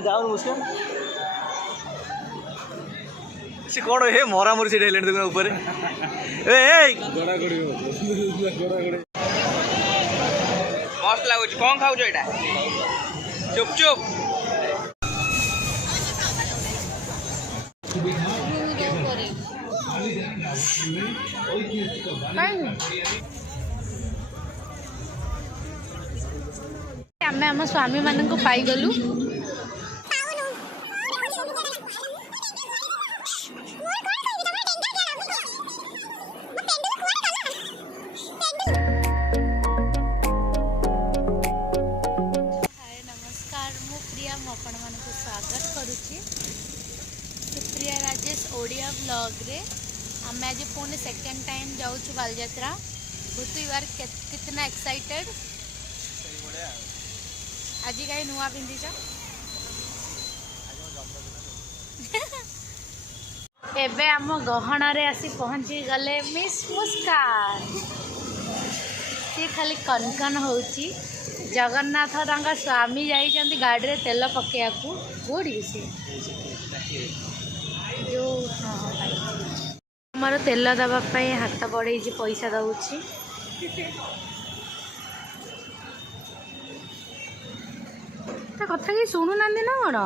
जाओ मुझको से कौन हे मरा मरी से हेलेन देखो ऊपर ए गोड़ा गोड़ी मस्त लागुच कौन खाऊ एटा चुप चुप आम आम स्वामी मान पाईगलु स्वागत करुच्ची सुप्रिया राजेश ओडिया ब्लॉग रे आम आज पुणी सेकेंड टाइम जाऊँ बालजात्रा भूतु यू आर कितना एक्साइटेड आज कहीं नुआ पिंधिच एबे आम गहन रे आसी पहुँची गले मिस मुस्कान सी खाली कनकन होची जगन्नाथ तांका स्वामी जाइछन्ति गाड़ी रे तेल पकेयाकू गोड़ी से जो हमर तेल दबा पई हाथ बड़े जी पैसा दउछि ता कथा की सुनु नांदी ना कोन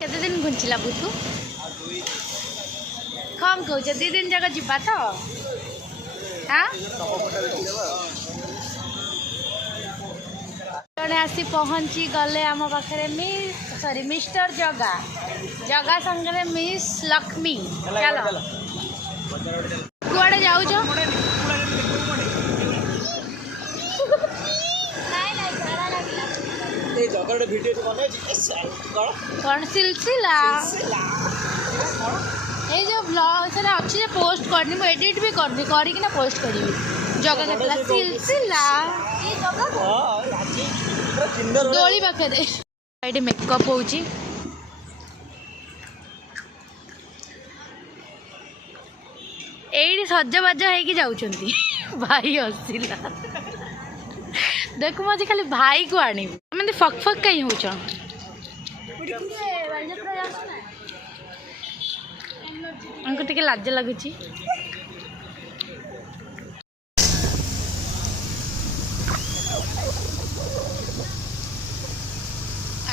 केते दिन घुंचिला बुतु कम कौच दी दिन जगह जीवा तो हाँ जड़े आसी पहुँची गले आम पाखे सॉरी मिस्टर जगा जगा संगे मिस लक्ष्मी चलो कुआड़े जाऊच कौन सिलसिला ये जो ब्लॉग से अच्छी से पोस्ट करनी मैं एडिट भी करनी करी ना पोस्ट करी जगह केतला सिलसिला ये जगह दोली पाखे दे एडी मेकअप होची एडी सजबाज होगी जाउछंती भाई हसिला देखो मजे खाली भाई को आनी मैं फक फक कहीं होछ हमको टिके लाज लगुच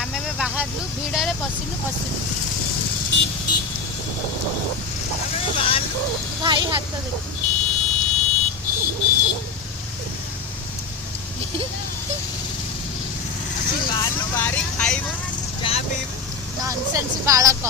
आम बाहर भिड़ पशिनु भाई हाथ देख नॉनसेंस बालक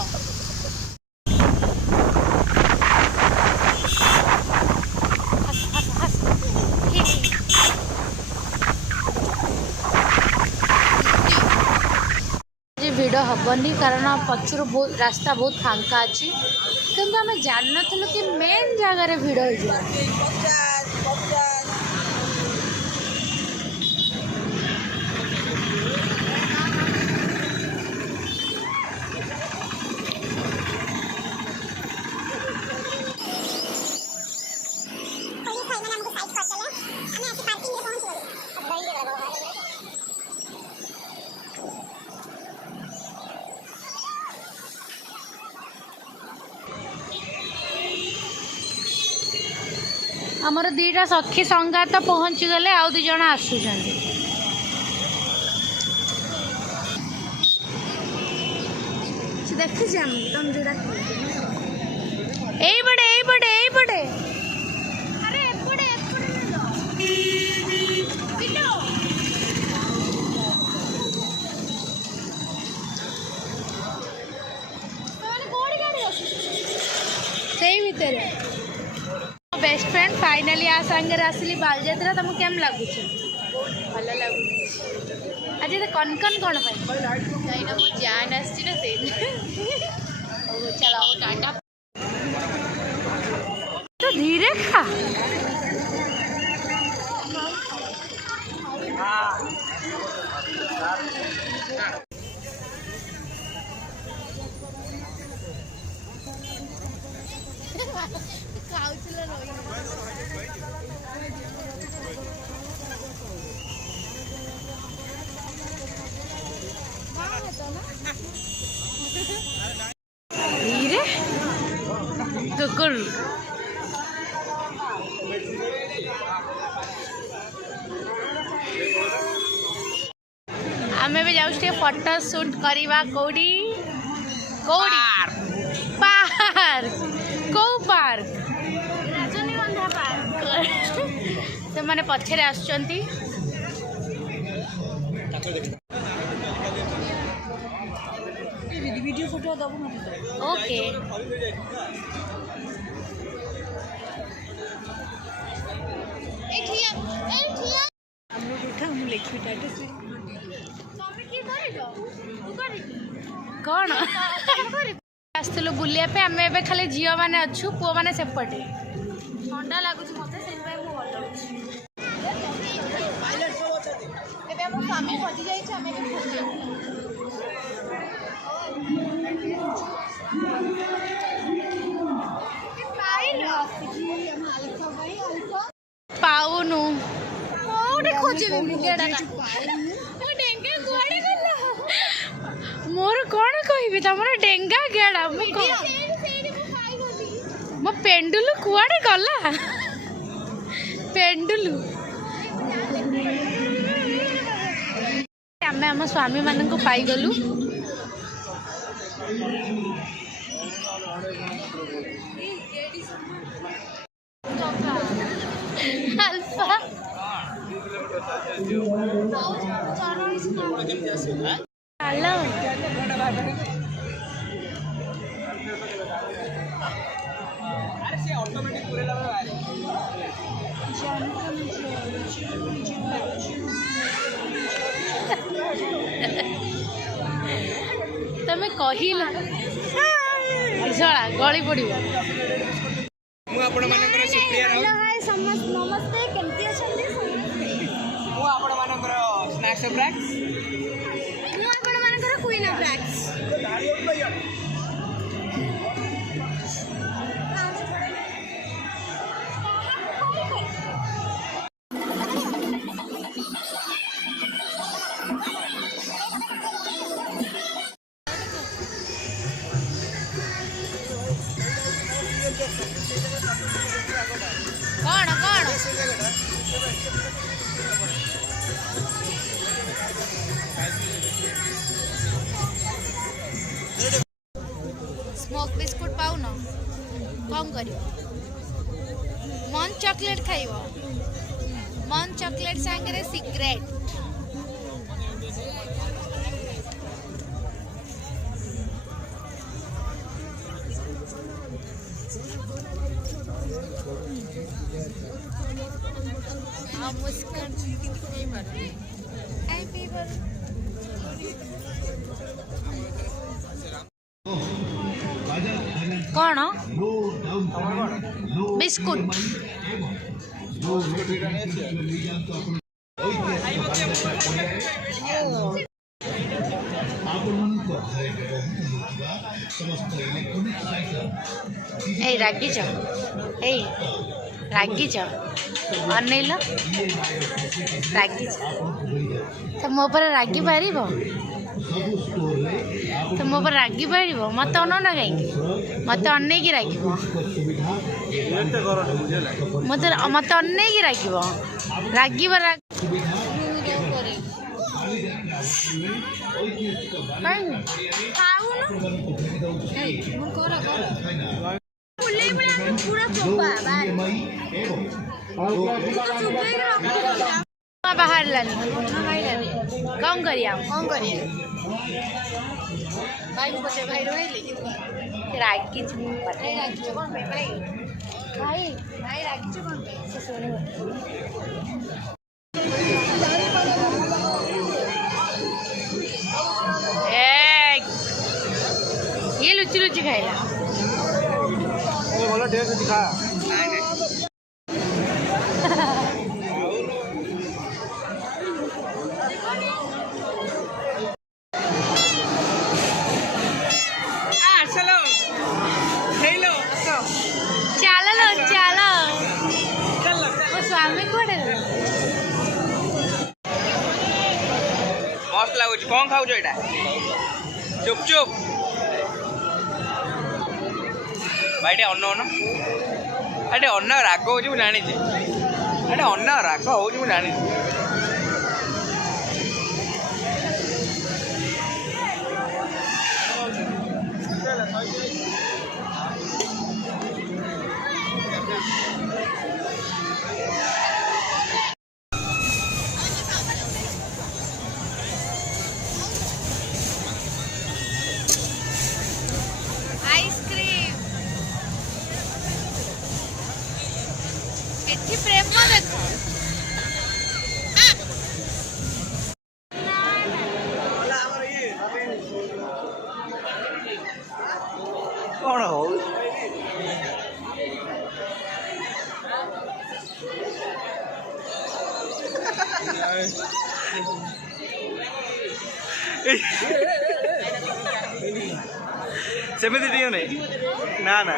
भिड़ हेनी कारण पचर बहुत रास्ता बहुत फांका अच्छी किंतु आम जान नु कि मेन जगार भिड़ हो आमर दीटा सखी संगात पहुँची गले आउ दु जण आसुचन देखी तुम जोड़ा एपटे अरे भितर बेस्ट फ्रेंड फाइनली आ संगे आसली बालजात्रा तुमको केम लगुच भल लगुच आज कनकन कौन कहीं मो जान आसी ना से चलो टाटा तो धीरे खा धीरे कुकुर आमे भी जाऊ फोटो शूट करवा कौड़ी कौड़ी पार्क कौ पार्क रजनीगंधा पार्क से माने पछरे आछंती वीडियो फोटो दबो ओके कौन आसलु बुलिया पे आम ए खाली झील मैंने अच्छु पुओ मैंने सेपटे ठंडा लगुच मत से स्वामी खोजी जाइए पाऊनु कोडे खोजबे मुगेडा डेंगा कुआडे गला मोर कोन कहबी तमरा डेंगा गेडा मो पेंडुलु कुआडे गला पेंडुलु आमे हम स्वामी मान को पाई गलु अल्फा हेलो तमें कहला गली पड़ नमस्ते केमती snacks of Bragg's queen of Bragg's कौन कौन स्मोक बिस्कुट पाउन कौन कर मन चॉकलेट खाइब मन चॉकलेट सांगे सिगरेट मुस्कान कौन बिस्कुट ए रागी जा ए रागी जा अनेल रागी तो मो पर रागी पार तो मो पर रागी पार मत अन ना कहीं मत अन की राग मत अन की राग राग बाहर लानी कौन करिया भाई मुझे भाई रोए लेकिन रागी रागी कौन भाई भाई भाई भाई रागी कौन से सोने ये लुची लुची खाइला बोला ढेर से दिखाया मस्त लगुच कौन खाऊ एटा चुप चुप भाई टे अन्न अन्न अरे अन्न राग हो जानी अरे अन्न राग हो जानी आइसक्रीम एठी प्रेम देखो कौन हो सेमती दियो नहीं ना ना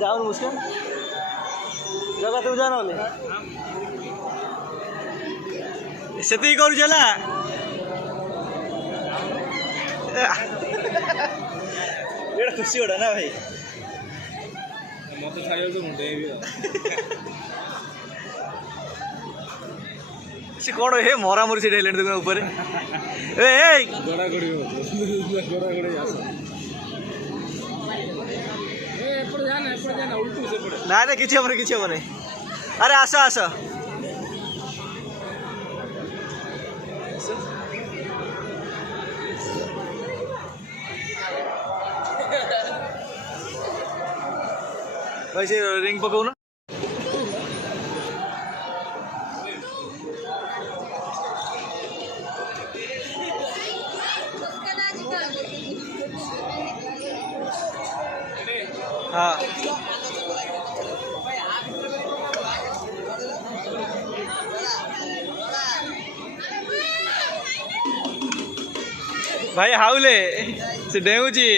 जाओ मुस्कान जगह तू जाना से करू चला एटा खुशी गोटा ना भाई मत छाड़ियो तो मुंडे से कौन हे मरा मरी से हेलेन दुकान ऊपर ए गोड़ा गोड़ी गोड़ा गोड़ी ना ना किसी हम नहीं अरे आस आस वैसे रिंग पकाऊ ना हाँ भाई हाउले से डेऊची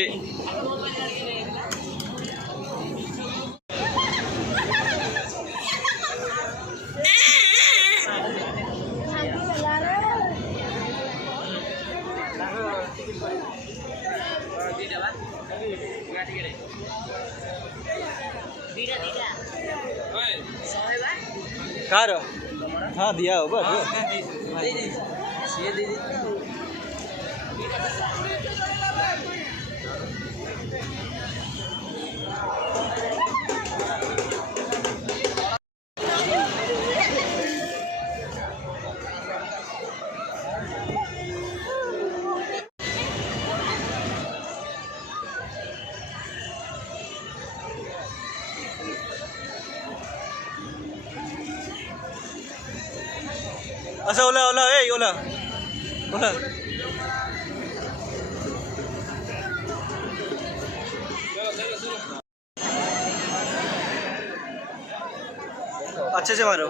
कार हाँ दिया हो बस अच्छा ओला ओला ए ओला ओला अच्छे से मारो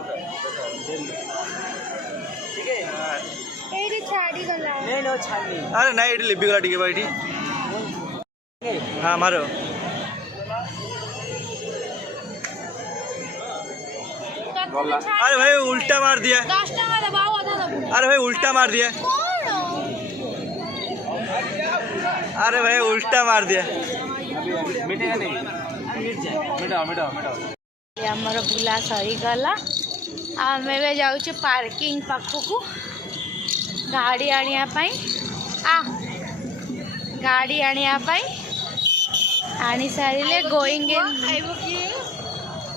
ठीक है एडी छाड़ी गला नहीं नो छाड़ी अरे नहीं एडी लिपि गला ठीक है भाई हाँ मारो अरे भाई उल्टा मार दिया अरे भाई उल्टा मार दिया अरे भाई उल्टा मार दिया आमर बुला सरीगला आम जाऊँ पार्किंग पाखक गाड़ी आने गाड़ी आने आनी सारे गोइंग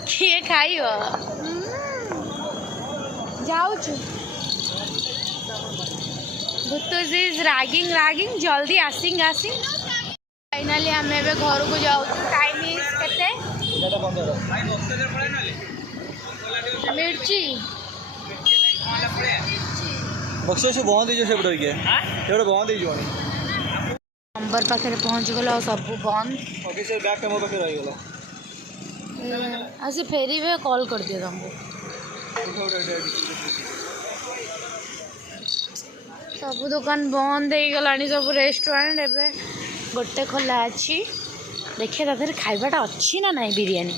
किए खाई जाऊँ भूतुज इज रागिंग रागिंग जल्दी आसिंग आसिंग फाइनाली आम घर को जाऊँ टाइम इज केते मिर्ची बक्सो बंद हो से बंद हो नंबर पाखे पहुँच गल सब बंद बैग मो पाखे रहीगला आसी फेरवे कॉल कर दिए तुमको सब दुकान बंद हो गला सब रेस्टोरेंट एवं गोटे खोला अच्छी देखिए ता खाइबाटा अच्छी ना नहीं बिरयानी